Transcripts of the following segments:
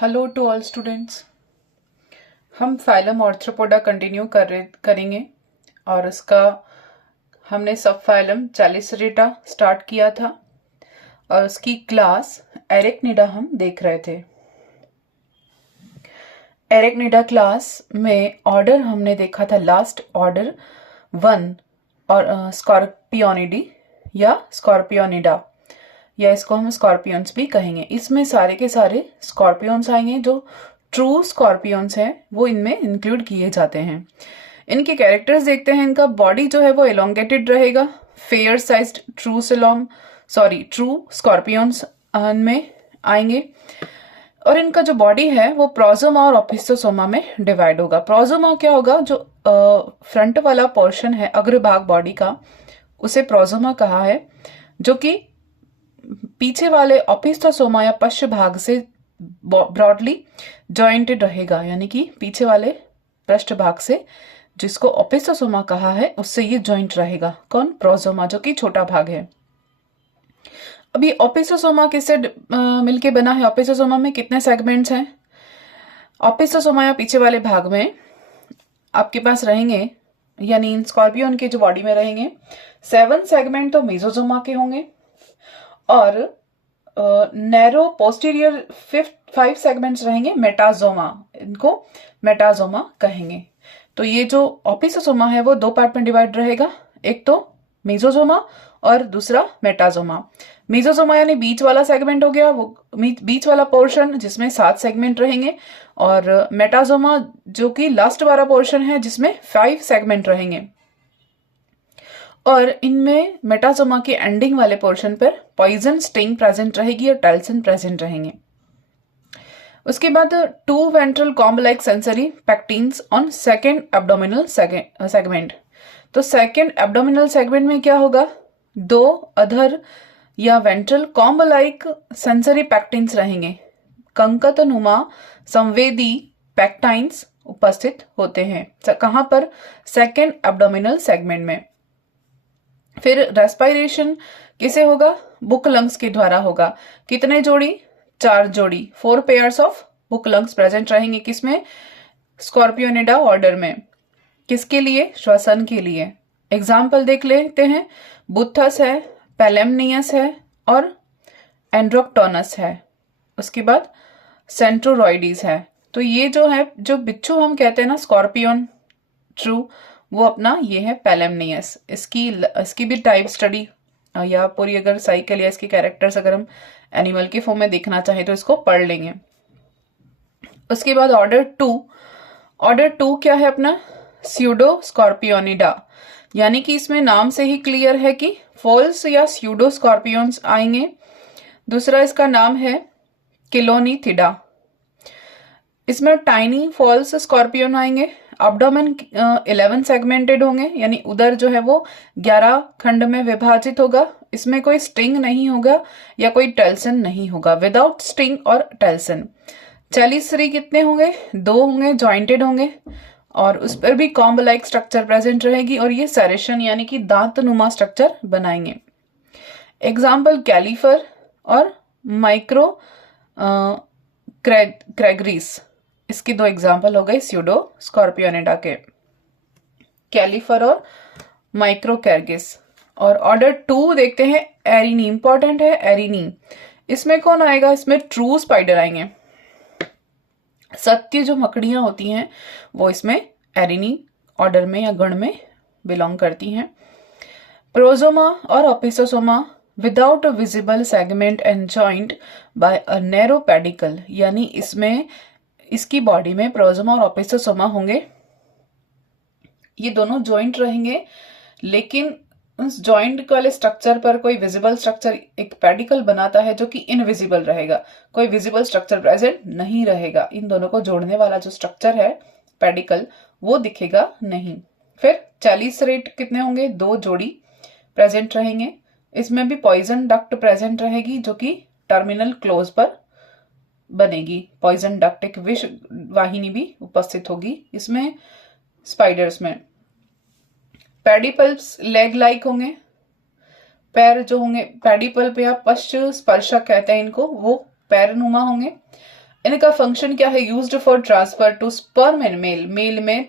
Hello to all students. हम phylum arthropoda continue करेंगे और उसका हमने सब फाइलम चैलिसरीटा स्टार्ट किया था और उसकी क्लास एरेक्निडा हम देख रहे थे। एरेक्निडा क्लास में ऑर्डर हमने देखा था, लास्ट ऑर्डर 1 और स्कॉर्पियोनिडी या स्कॉर्पियोनिडा, या इसको हम स्कॉर्पियंस भी कहेंगे। इसमें सारे के सारे स्कॉर्पियंस आएंगे, जो ट्रू स्कॉर्पियंस हैं वो इनमें इंक्लूड किए जाते हैं। इनके कैरेक्टर्स देखते हैं। इनका बॉडी जो है वो एलोंगेटेड रहेगा, फेयर साइज्ड ट्रू स्कॉर्पियंस में आएंगे। और इनका जो बॉडी है वो प्रोजोमा और ओपिस्टोसोमा में डिवाइड होगा। प्रोजोमा क्या होगा, जो फ्रंट वाला पोर्शन है अग्रभाग बॉडी का, उसे प्रोजोमा कहा है, जो कि पीछे वाले ओपिस्टोसोमा या पश्च भाग से ब्रॉडली जॉइंटेड रहेगा, यानी कि पीछे वाले पृष्ठ भाग से, जिसको ओपिस्टोसोमा कहा है, उससे ये जॉइंट रहेगा। कौन? प्रोजोमा, जो कि छोटा भाग है। अभी ओपिस्टोसोमा किससे मिलके बना है? ओपिस्टोसोमा में कितने सेगमेंट्स हैं? ओपिस्टोसोमा या पीछे वाले भाग में आपके पास रहेंगे, यानी स्कॉर्पियन के जो बॉडी में रहेंगे, 7 सेगमेंट तो मेसोसोमा के होंगे और नैरो पोस्टीरियर 5 सेगमेंट्स रहेंगे मेटाजोमा। इनको मेटाजोमा कहेंगे। तो ये जो ओपिस्टोसोमा है वो 2 पार्ट में डिवाइड रहेगा, एक तो मेसोसोमा और दूसरा मेटाजोमा। मेसोसोमा यानी बीच वाला सेगमेंट हो गया, वो बीच वाला पोर्शन जिसमें 7 सेगमेंट रहेंगे, और मेटाजोमा जो कि लास्ट वाला पोर्शन है जिसमें 5 सेगमेंट रहेंगे। और इनमें मेटासोमा के एंडिंग वाले पोर्शन पर पॉइजन स्टिंग प्रेजेंट रहेगी और टाइल्सन प्रेजेंट रहेंगे। उसके बाद 2 ventral comb like sensory pectines on second abdominal segment. तो सेकेंड एब्डोमिनल सेगमेंट में क्या होगा? 2 अधर या ventral comb like sensory pectines रहेंगे। कंकतनुमा संवेदी पैक्टाइन्स उपस्थित होते हैं। कहां पर? सेकेंड एब्डोमिनल सेगमेंट में। फिर रेस्पिरेशन किसे होगा? बुक लंग्स के द्वारा होगा। कितने जोड़ी? 4 जोड़ी, 4 pairs of book lungs present रहेंगे। किसमें? स्कॉर्पियोनिडा ऑर्डर में। किसके लिए? श्वसन के लिए। एग्जाम्पल देख लेते हैं। बुथस है, पेलेमनियस है और एंड्रोक्टोनस है। उसके बाद सेंट्रोरॉइडीज है। तो ये जो है, जो बिच्छू हम कहते हैं ना, स्कॉर्पियन ट्रू, वो अपना ये है पेलेमनियस। इसकी भी टाइप स्टडी या पूरी अगर साइकिल या इसके कैरेक्टर्स अगर हम एनिमल के फॉर्म में देखना चाहें तो इसको पढ़ लेंगे। उसके बाद ऑर्डर 2 क्या है अपना? स्यूडो स्कॉर्पियोनिडा, यानी कि इसमें नाम से ही क्लियर है कि फॉल्स या स्यूडो स्कॉर्पियंस आएंगे। दूसरा इसका नाम है किलोनीथिडा। इसमें टाइनी फॉल्स स्कॉर्पियन आएंगे। एब्डोमेन 11 सेगमेंटेड होंगे, यानी उदर जो है वो 11 खंड में विभाजित होगा। इसमें कोई स्टिंग नहीं होगा या कोई टेल्सन नहीं होगा, विदाउट स्टिंग और टेल्सन। चैलिसरी कितने होंगे? 2 होंगे, जॉइंटेड होंगे और उस पर भी कॉम्ब लाइक स्ट्रक्चर प्रेजेंट रहेगी और ये सेरेशन यानी कि दांतनुमा स्ट्रक्चर बनाएंगे। एग्जाम्पल कैलीफर और माइक्रो क्रेगरीस, इसके 2 एग्जाम्पल हो गए स्यूडो स्कॉर्पियोनिडा के, कैलीफर और माइक्रोकैरगिस। और ऑर्डर 2 देखते हैं, एरिनी। इंपॉर्टेंट है एरिनी। इसमें कौन आएगा? इसमें ट्रू स्पाइडर आएंगे। सत्य जो मकड़ियां होती हैं वो इसमें एरिनी ऑर्डर में या गण में बिलोंग करती हैं। प्रोजोमा और opisthosoma without a visible segment and joint by a narrow pedicel, यानी इसमें इसकी बॉडी में प्रोजोमा और ओपिस्टोसोमा होंगे। ये दोनों जॉइंट रहेंगे, लेकिन उस जॉइंट वाले स्ट्रक्चर पर कोई विजिबल स्ट्रक्चर एक पेडिकल बनाता है जो कि इनविजिबल रहेगा। कोई विजिबल स्ट्रक्चर प्रेजेंट नहीं रहेगा। इन दोनों को जोड़ने वाला जो स्ट्रक्चर है पेडिकल, वो दिखेगा नहीं। फिर चैलिसरेट कितने होंगे? 2 जोड़ी प्रेजेंट रहेंगे। इसमें भी पॉइजन डक्ट प्रेजेंट रहेगी जो कि टर्मिनल क्लोज पर बनेगी। पॉइजन डक्ट, एक विष वाहिनी भी उपस्थित होगी इसमें स्पाइडर्स में। पेडिपल्प्स लेग लाइक होंगे। पैर जो होंगे पेडिपल्प या पश्च स्पर्शक कहते हैं इनको, वो पैरनुमा होंगे। इनका फंक्शन क्या है? Used for transfer to sperm in male, male में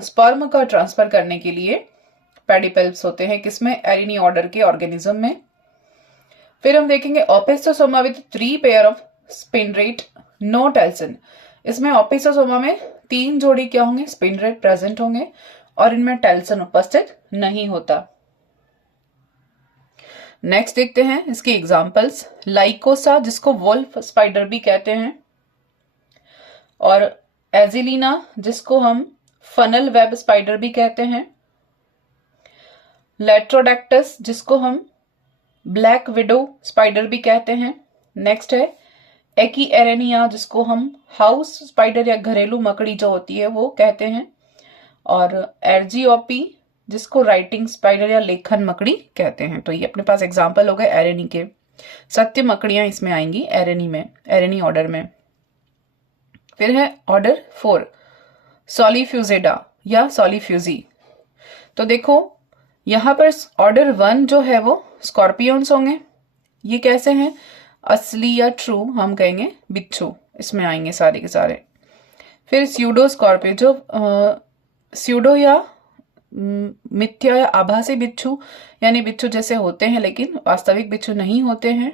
स्पर्म का ट्रांसफर करने के लिए पेडिपेल्प्स होते हैं, किसमें? एरिनी ऑर्डर के ऑर्गेनिज्म में। फिर हम देखेंगे opisthosoma with 3 pair of spinneret no telson. इसमें ओपिस्टोसोमा में 3 जोड़ी क्या होंगे? स्पिंडरेट प्रेजेंट होंगे और इनमें टेल्सन उपस्थित नहीं होता। नेक्स्ट देखते हैं इसके एग्जांपल्स। लाइकोसा, जिसको वुल्फ स्पाइडर भी कहते हैं, और एजिलीना, जिसको हम फनल वेब स्पाइडर भी कहते हैं, लेट्रोडैक्टस, जिसको हम ब्लैक विडो स्पाइडर भी कहते हैं। नेक्स्ट है एकीएरेनिया, जिसको हम हाउस स्पाइडर या घरेलू मकड़ी जो होती है वो कहते हैं, और एर्जियोपी, जिसको राइटिंग स्पाइडर या लेखन मकड़ी कहते हैं। तो ये अपने पास एग्जाम्पल हो गए एरेनी के। सत्य मकड़ियां इसमें आएंगी एरेनी में, एरेनी ऑर्डर में। फिर है ऑर्डर 4 सॉलिफ्यूजेडा या सॉलिफ्यूजी। तो देखो यहां पर ऑर्डर 1 जो है वो स्कॉर्पियंस होंगे। ये कैसे हैं? असली या ट्रू हम कहेंगे बिच्छू, इसमें आएंगे सारे के सारे। फिर स्यूडो स्कॉर्पियो, जो स्यूडो या मिथ्या या आभासी बिच्छू, यानी बिच्छू जैसे होते हैं लेकिन वास्तविक बिच्छू नहीं होते हैं,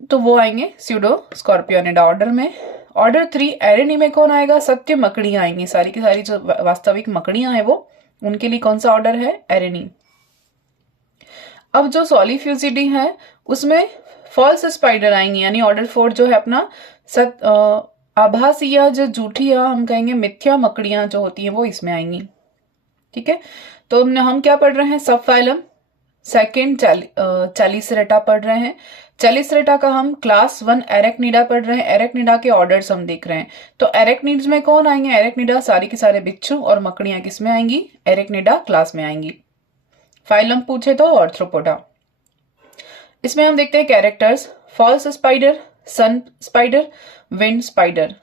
तो वो आएंगे स्यूडो स्कॉर्पियोनिडा ऑर्डर में। ऑर्डर 3 एरेनी में कौन आएगा? सत्य मकड़ियां आएंगी, सारी की सारी जो वास्तविक मकड़ियां हैं वो, उनके लिए कौन सा ऑर्डर है? एरेनी। अब जो सॉलिफ्यूजिडी है उसमें फॉल्स स्पाइडर आएंगी, यानी ऑर्डर 4 जो है अपना आभासी या जो झूठी या हम कहेंगे मिथ्या मकड़ियां जो होती हैं वो इसमें आएंगी। ठीक है, तो हम क्या पढ़ रहे हैं? सब फाइलम सेकेंड चैलिसरेटा पढ़ रहे हैं। चैलिसरेटा का हम क्लास 1 एरेक्निडा पढ़ रहे हैं। एरेक्निडा के ऑर्डर्स हम देख रहे हैं। तो एरेक्निड्स में कौन आएंगे? एरेक्निडा सारी के सारे बिच्छू, और मकड़ियां किस में आएंगी? एरेक्निडा क्लास में आएंगी। फाइलम पूछे तो ऑर्थ्रोपोडा। इसमें हम देखते हैं कैरेक्टर्स। फॉल्स स्पाइडर, सन स्पाइडर, विंड स्पाइडर।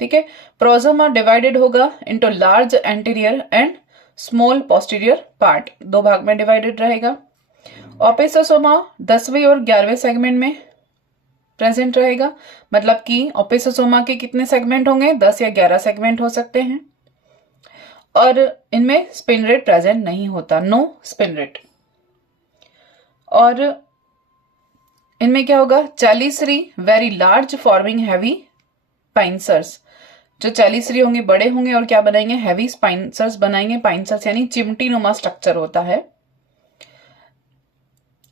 ठीक है, प्रोजोमा डिवाइडेड होगा into large anterior and small posterior part, 2 भाग में डिवाइडेड रहेगा। ओपिस्टोसोमा 10वें और 11वें सेगमेंट में प्रेजेंट रहेगा, मतलब कि ओपिस्टोसोमा के कितने सेगमेंट होंगे? 10 या 11 सेगमेंट हो सकते हैं, और इनमें स्पिनरेट प्रेजेंट नहीं होता, नो स्पिनरेट। और इनमें क्या होगा? चैलिसरी वेरी लार्ज फॉर्मिंग हैवी पाइंसर्स। जो चैलिसरी होंगे बड़े होंगे और क्या बनाएंगे? हैवी स्पाइंसर्स बनाएंगे। पाइंसर्स यानी चिमटी नुमा स्ट्रक्चर होता है।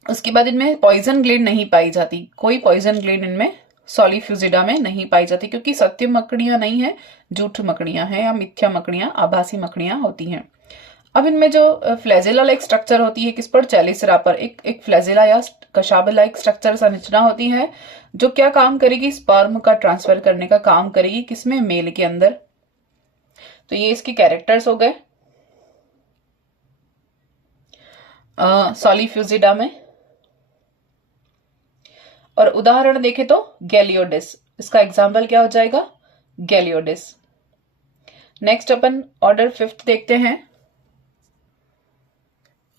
उसके बाद इनमें पॉइजन ग्लैंड नहीं पाई जाती, कोई पॉइजन ग्लैंड इनमें सॉलिफ्यूजिडा में नहीं पाई जाती, क्योंकि सत्य मकड़ियां नहीं है, झूठ मकड़ियां हैं या मिथ्या मकड़ियां, आभासी मकड़ियां होती हैं। अब इनमें जो फ्लैजेला लाइक स्ट्रक्चर होती है, किस पर? चैलिसरा पर एक फ्लैजेला या कशाबल लाइक स्ट्रक्चर संरचना होती है, जो क्या काम करेगी? स्पर्म का ट्रांसफर करने का काम करेगी, किसमें? मेल के अंदर। तो ये इसके कैरेक्टर्स हो गए सॉलिफ्यूजिडा में। और उदाहरण देखें तो गैलियोडिस, इसका एग्जाम्पल क्या हो जाएगा? गैलियोडिस। नेक्स्ट अपन ऑर्डर 5 देखते हैं।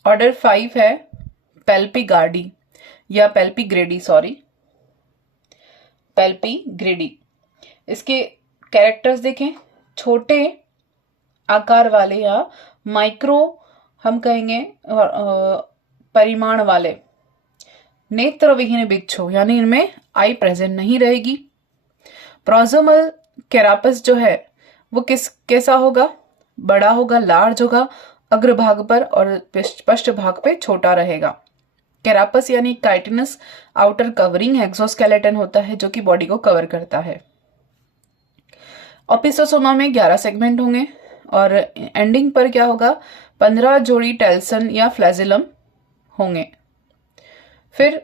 ऑर्डर 5 है पेल्पीगार्डी या पेल्पीग्रेडी, सॉरी, पेल्पीग्रेडी। इसके कैरेक्टर्स देखें, छोटे आकार वाले या माइक्रो हम कहेंगे परिमाण वाले नेत्रविहीन बिच्छू, यानी इनमें आई प्रेजेंट नहीं रहेगी। प्रोजोमल कैरापस जो है वो कैसा होगा? बड़ा होगा, लार्ज होगा अग्रभाग पर, और पृष्ठ भाग पे छोटा रहेगा। कैरापस यानी काइटिनस आउटर कवरिंग एक्सोस्केलेटन होता है जो कि बॉडी को कवर करता है। ओपिस्टोसोमा में 11 सेगमेंट होंगे, और एंडिंग पर क्या होगा? 15 जोड़ी टेल्सन या फ्लैजिलम होंगे। फिर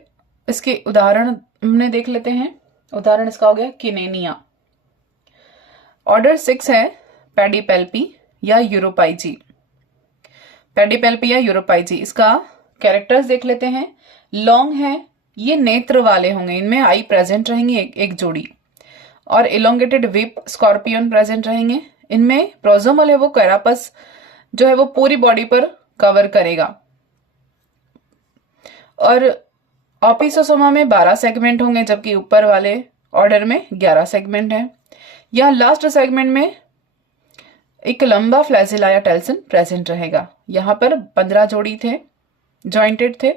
इसके उदाहरण हमने देख लेते हैं। उदाहरण इसका हो गया किनेनिया। ऑर्डर 6 है पेडिपेल्पी या यूरोपाइजी। पेडिपेल्पी या यूरोपाइजी, इसका कैरेक्टर्स देख लेते हैं। लॉन्ग है, ये नेत्र वाले होंगे, इनमें आई प्रेजेंट रहेंगी एक जोड़ी, और इलोंगेटेड विप स्कॉर्पियन प्रेजेंट रहेंगे। इनमें प्रोजोमल है वो कैरापस जो है वो पूरी बॉडी पर कवर करेगा। और ओपिस्टोसोमा में 12 सेगमेंट होंगे, जबकि ऊपर वाले ऑर्डर में 11 सेगमेंट है। यहाँ लास्ट सेगमेंट में एक लंबा फ्लैजिला या टेल्सन प्रेजेंट रहेगा। यहाँ पर 15 जोड़ी थे, जॉइंटेड थे,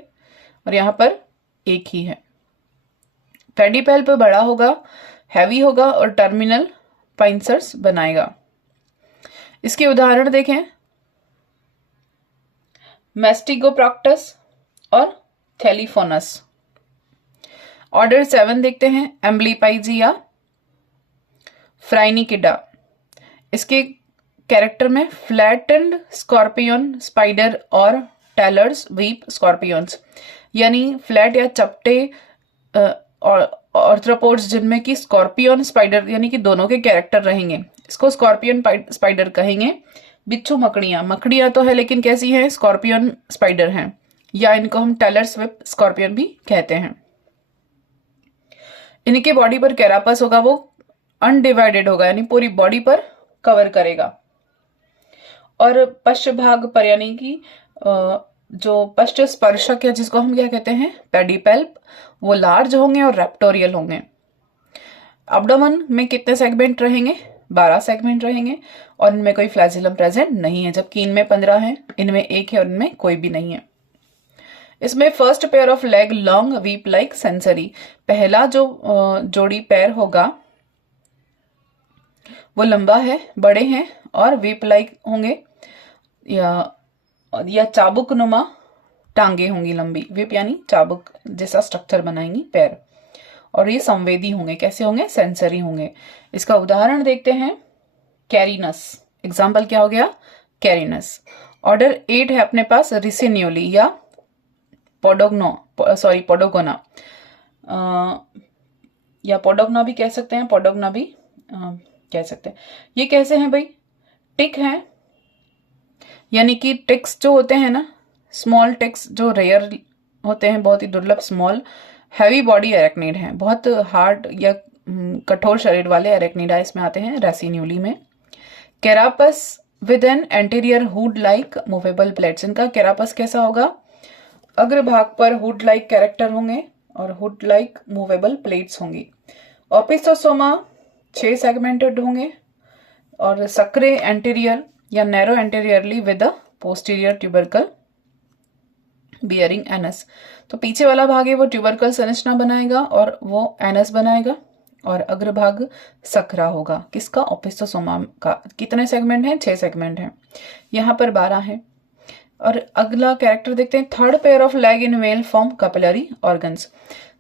और यहाँ पर एक ही है। पेडिपेल्प बड़ा होगा, हैवी होगा और टर्मिनल पाइंसर्स बनाएगा। इसके उदाहरण देखें, मैस्टिगोप्रोक्टस और थैलीफोनस। ऑर्डर 7 देखते हैं, एम्ब्लीपाइजिया फ्राइनिकिडा। इसके कैरेक्टर में फ्लैटेंड स्कॉर्पियन स्पाइडर और टेलर्स वीप स्कॉर्पियंस, यानी फ्लैट या चपटे ऑर्थ्रोपोड्स जिनमें कि स्कॉर्पियन स्पाइडर यानी कि दोनों के कैरेक्टर रहेंगे। इसको स्कॉर्पियन स्पाइडर कहेंगे। बिच्छू मकड़ियां, मकड़ियां तो है लेकिन कैसी हैं, स्कॉर्पियन स्पाइडर हैं, या इनको हम टेलर्स वीप स्कॉर्पियन भी कहते हैं। इनके बॉडी पर कैरापस होगा, वो अनडिवाइडेड होगा यानी पूरी बॉडी पर कवर करेगा। और पश्च भाग पर यानी कि जो पश्च स्पर्शक है जिसको हम क्या कहते हैं, पेडिपेल्प, वो लार्ज होंगे और रेप्टोरियल होंगे। एब्डोमेन में कितने सेगमेंट रहेंगे, 12 सेगमेंट रहेंगे, और इनमें कोई फ्लैजिलम प्रेजेंट नहीं है, जबकि इनमें 15 है, इनमें एक है और इनमें कोई भी नहीं है। इसमें first pair of leg long weep like sensory, पहला जो जोड़ी पैर होगा वो लंबा है, बड़े हैं और वीप लाइक होंगे, या चाबुक नुमा टांगे होंगी लंबी। वीप यानी चाबुक जैसा स्ट्रक्चर बनाएंगी पैर, और ये संवेदी होंगे। कैसे होंगे, सेंसरी होंगे। इसका उदाहरण देखते हैं, कैरिनस। एग्जाम्पल क्या हो गया, कैरिनस। ऑर्डर 8 है अपने पास, रिसिन्यूली या पोडोगोना, या पोडोगना भी कह सकते हैं, पोडोगना भी कह सकते हैं। ये कैसे हैं भाई, टिक हैं, यानी कि टिक्स जो होते हैं ना, स्मॉल टिक्स जो रेयर होते हैं, बहुत ही दुर्लभ, स्मॉल हैवी बॉडी एरेक्निड हैं, बहुत हार्ड या कठोर शरीर वाले एरेक्निडा इसमें आते हैं रेसिन्यूली में। Carapace with an anterior hood like movable plates, इनका कैरापस कैसा होगा, अग्रभाग पर हुड लाइक कैरेक्टर होंगे और हुड लाइक मूवेबल प्लेट्स होंगी। ओपिस्टोसोमा 6 सेगमेंटेड होंगे और सक्रे एंटीरियर या narrow anteriorly with a posterior tubercle bearing anus. तो पीछे वाला भाग है वो ट्यूबरकल संरचना बनाएगा और वो एनस बनाएगा, और अग्रभाग सकरा होगा। किसका, ओपिस्टोसोमा का। कितने सेगमेंट हैं, 6 सेगमेंट हैं, यहाँ पर 12 हैं। और अगला कैरेक्टर देखते हैं, third pair of leg in male form capillary organs.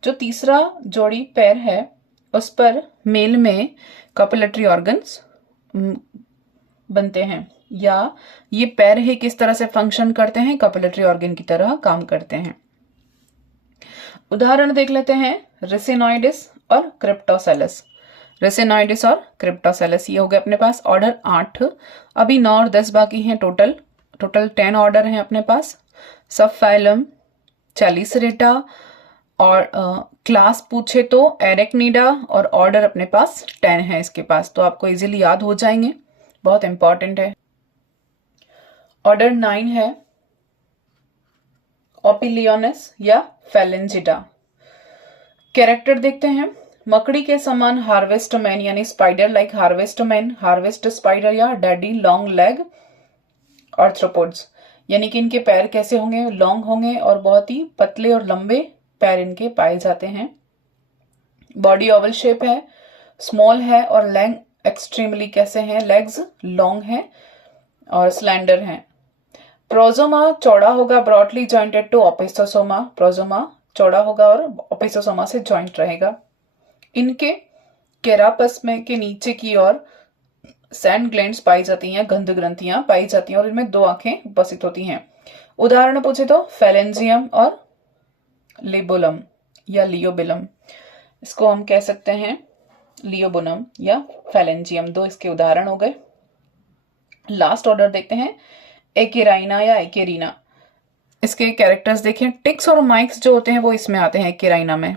जो तीसरा जोड़ी पैर है उस पर मेल में कैपिलरी ऑर्गन्स बनते हैं, या ये पैर ही किस तरह से फंक्शन करते हैं, कैपिलरी ऑर्गन की तरह काम करते हैं। उदाहरण देख लेते हैं, रेसिनोइडिस और क्रिप्टोसेलस। रेसिनोइडिस और क्रिप्टोसेलस ये हो गए अपने पास ऑर्डर 8। अभी 9 और 10 बाकी हैं, टोटल 10 ऑर्डर हैं अपने पास। सब फाइलम चैलिसरेटा, और क्लास पूछे तो एरेक्निडा, और ऑर्डर अपने पास 10 है इसके पास, तो आपको इजीली याद हो जाएंगे, बहुत इंपॉर्टेंट है। ऑर्डर 9 है ओपिलियोनस या फेलेंजिडा। कैरेक्टर देखते हैं, मकड़ी के समान हार्वेस्टमैन यानी स्पाइडर लाइक हार्वेस्टमैन, हार्वेस्ट स्पाइडर या डैडी लॉन्ग लेग आर्थ्रोपोड्स, यानी कि इनके पैर कैसे होंगे, लॉन्ग होंगे और बहुत ही पतले और लंबे पैर इनके पाए जाते हैं। बॉडी ओवल शेप है, स्मॉल है, और लेग एक्सट्रीमली कैसे हैं, लेग्स लॉन्ग हैं और स्लेंडर हैं। प्रोजोमा चौड़ा होगा, ब्रॉडली जॉइंटेड टू ओपिस्टोसोमा। प्रोजोमा चौड़ा होगा और ओपिस्टोसोमा से जॉइंट रहेगा। इनके कैरापस में के नीचे की ओर सैंड ग्लैंड्स पाई जाती हैं, गंध ग्रंथियां पाई जाती हैं, और इनमें 2 आंखें उपस्थित होती हैं। उदाहरण पूछे तो फेलेंजियम और लिबोलम या लियोबिलम, इसको हम कह सकते हैं लियोबोनम या फेलेंजियम, 2 इसके उदाहरण हो गए। लास्ट ऑर्डर देखते हैं, एकेराइना या एकेरीना। इसके कैरेक्टर्स देखें, टिक्स और माइक्स जो होते हैं वो इसमें आते हैं एकेराइना में।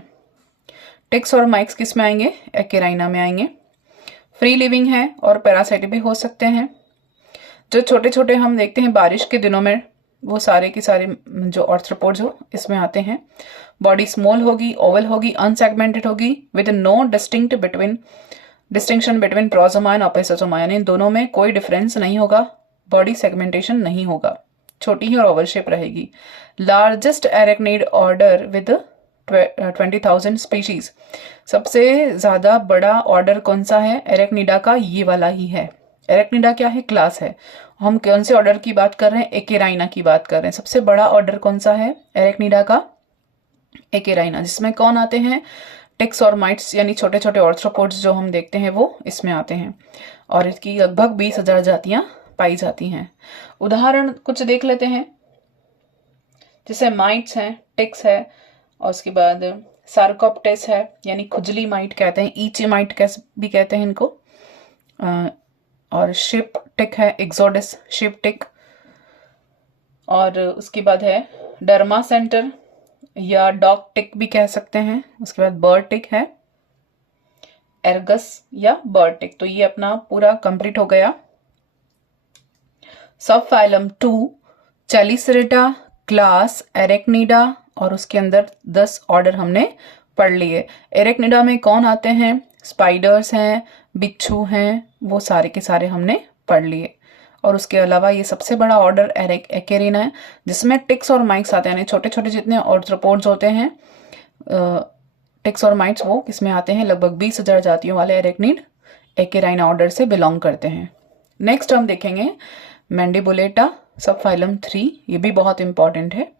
टिक्स और माइक्स किस में आएंगे, एकेराइना में आएंगे। फ्री लिविंग है और पैरासाइट भी हो सकते हैं। जो छोटे छोटे हम देखते हैं बारिश के दिनों में वो सारे के सारे जो ऑर्थ्रोपोड्स हो इसमें आते हैं। बॉडी स्मॉल होगी, ओवल होगी, अनसेगमेंटेड होगी, with no distinction between prosoma and opisthosoma, यानी इन दोनों में कोई डिफरेंस नहीं होगा, बॉडी सेगमेंटेशन नहीं होगा, छोटी ही और ओवल शेप रहेगी। लार्जेस्ट एरेक्निड ऑर्डर विद 20,000 स्पीशीज, सबसे ज्यादा बड़ा ऑर्डर कौन सा है एरेक्निडा का? ये वाला ही है। एरेक्निडा क्या है? क्लास है। हम कौन से ऑर्डर की बात कर रहे हैं? एकेराइना की बात कर रहे हैं। सबसे बड़ा ऑर्डर कौन सा है एरेक्निडा का? एकेराइना, जिसमें कौन आते हैं? टिक्स और माइट्स, यानी छोटे छोटे ऑर्थ्रोपोड्स जो हम देखते हैं वो इसमें आते हैं, और इसकी लगभग 20,000 जातियां पाई जाती हैं। उदाहरण कुछ देख लेते हैं, जैसे माइट्स हैं, टिक्स है, और उसके बाद सार्कोप्टेस है, यानी खुजली माइट कहते हैं, ईची माइट भी कहते हैं इनको, और शिप टिक है, एक्सोडस शिप टिक, और उसके बाद है डर्मा सेंटर या डॉग टिक भी कह सकते हैं। उसके बाद बर्ड टिक है, एर्गस या बर्ड टिक। तो ये अपना पूरा कंप्लीट हो गया। सब फाइलम 2 चेलिसरिटा, क्लास एरेक्निडा, और उसके अंदर 10 ऑर्डर हमने पढ़ लिए। एरेक्निडा में कौन आते हैं? स्पाइडर्स हैं, बिच्छू हैं, वो सारे के सारे हमने पढ़ लिए। और उसके अलावा ये सबसे बड़ा ऑर्डर एकेरिना है, जिसमें टिक्स और माइट्स आते हैं, यानी छोटे छोटे जितने ऑर्थ्रोपोड्स होते हैं, टिक्स और माइट्स, वो किसमें आते हैं? लगभग 20,000 जातियों वाले एरेक्निड एकेराइना ऑर्डर से बिलोंग करते हैं। नेक्स्ट हम देखेंगे मैंडिबुलेटा, सब फाइलम 3, ये भी बहुत इंपॉर्टेंट है।